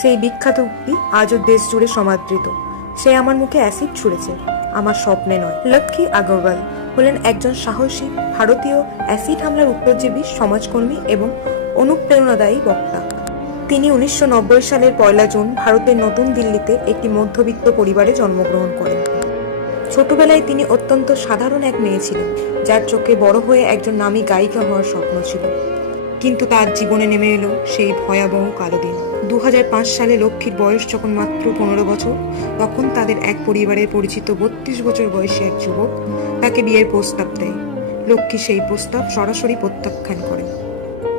সেই বিখ্যাত উক্তি আজও দেশ জুড়ে সমাদৃত, সে আমার মুখে অ্যাসিড ছুঁড়েছে, আমার স্বপ্নে নয়। লক্ষ্মী আগরওয়াল হলেন একজন সাহসী ভারতীয় অ্যাসিড হামলার উত্তরজীবী সমাজকর্মী এবং অনুপ্রেরণাদায়ী বক্তা। তিনি 1990 সালের 1 জুন ভারতের নতুন দিল্লিতে একটি মধ্যবিত্ত পরিবারে জন্মগ্রহণ করেন। ছোটবেলায় তিনি অত্যন্ত সাধারণ এক মেয়ে ছিলেন, যার চোখে বড় হয়ে একজন নামী গায়িকা হওয়ার স্বপ্ন ছিল। কিন্তু তার জীবনে নেমে এলো সেই ভয়াবহ কালো দিন। 2005 সালে লক্ষ্মীর বয়স যখন মাত্র 15 বছর, তখন তাদের এক পরিবারের পরিচিত 32 বছর বয়সী এক যুবক তাকে বিয়ের প্রস্তাব দেয়। লক্ষ্মী সেই প্রস্তাব সরাসরি প্রত্যাখ্যান করে।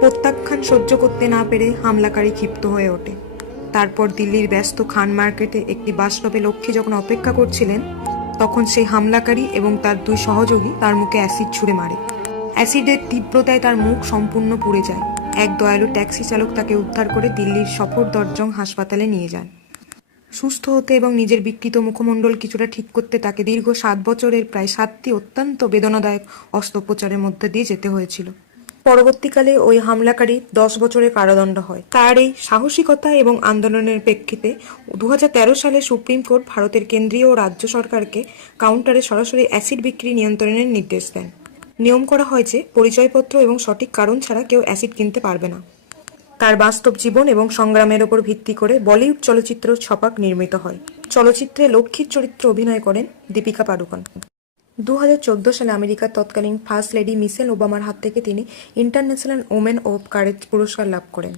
প্রত্যাখ্যান সহ্য করতে না পেরে হামলাকারী ক্ষিপ্ত হয়ে ওঠে। তারপর দিল্লির ব্যস্ত খান মার্কেটে একটি বাস স্টপে লক্ষ্মী যখন অপেক্ষা করছিলেন, তখন সেই হামলাকারী এবং তার 2 সহযোগী তার মুখে অ্যাসিড ছুঁড়ে মারে। অ্যাসিডের তীব্রতায় তার মুখ সম্পূর্ণ পুড়ে যায়। এক দয়ালু ট্যাক্সি চালক তাকে উদ্ধার করে দিল্লির সফরদরজং হাসপাতালে নিয়ে যান। সুস্থ হতে এবং নিজের বিকৃত মুখমণ্ডল কিছুটা ঠিক করতে তাকে দীর্ঘ 7 বছরের প্রায় 7টি অত্যন্ত বেদনাদায়ক অস্ত্রোপচারের মধ্যে দিয়ে যেতে হয়েছিল। পরবর্তীকালে ওই হামলাকারী 10 বছরের কারাদণ্ড হয়। তার এই সাহসিকতা এবং আন্দোলনের প্রেক্ষিতে 2013 সালে সুপ্রিম কোর্ট ভারতের কেন্দ্রীয় ও রাজ্য সরকারকে কাউন্টারে সরাসরি অ্যাসিড বিক্রি নিয়ন্ত্রণের নির্দেশ দেন। নিয়ম করা হয়েছে পরিচয়পত্র এবং সঠিক কারণ ছাড়া কেউ অ্যাসিড কিনতে পারবে না। তার বাস্তব জীবন এবং সংগ্রামের ওপর ভিত্তি করে বলিউড চলচ্চিত্র ছপাক নির্মিত হয়। চলচ্চিত্রে লক্ষ্মীর চরিত্রে অভিনয় করেন দীপিকা পাডুকোন। 2014 সালে আমেরিকার তৎকালীন ফার্স্ট লেডি মিশেল ওবামার হাত থেকে তিনি ইন্টারন্যাশনাল ওমেন অফ কারেজ পুরস্কার লাভ করেন।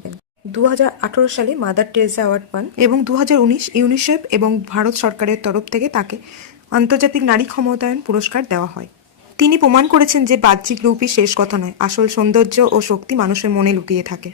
2018 সালে মাদার টেরেসা অ্যাওয়ার্ড পান এবং 2019 ইউনিসেফ এবং ভারত সরকারের তরফ থেকে তাকে আন্তর্জাতিক নারী ক্ষমতায়ন পুরস্কার দেওয়া হয়। তিনি প্রমাণ করেছেন যে বাহ্যিক রূপই শেষ কথা নয়, আসল সৌন্দর্য ও শক্তি মানুষের মনে লুকিয়ে থাকে।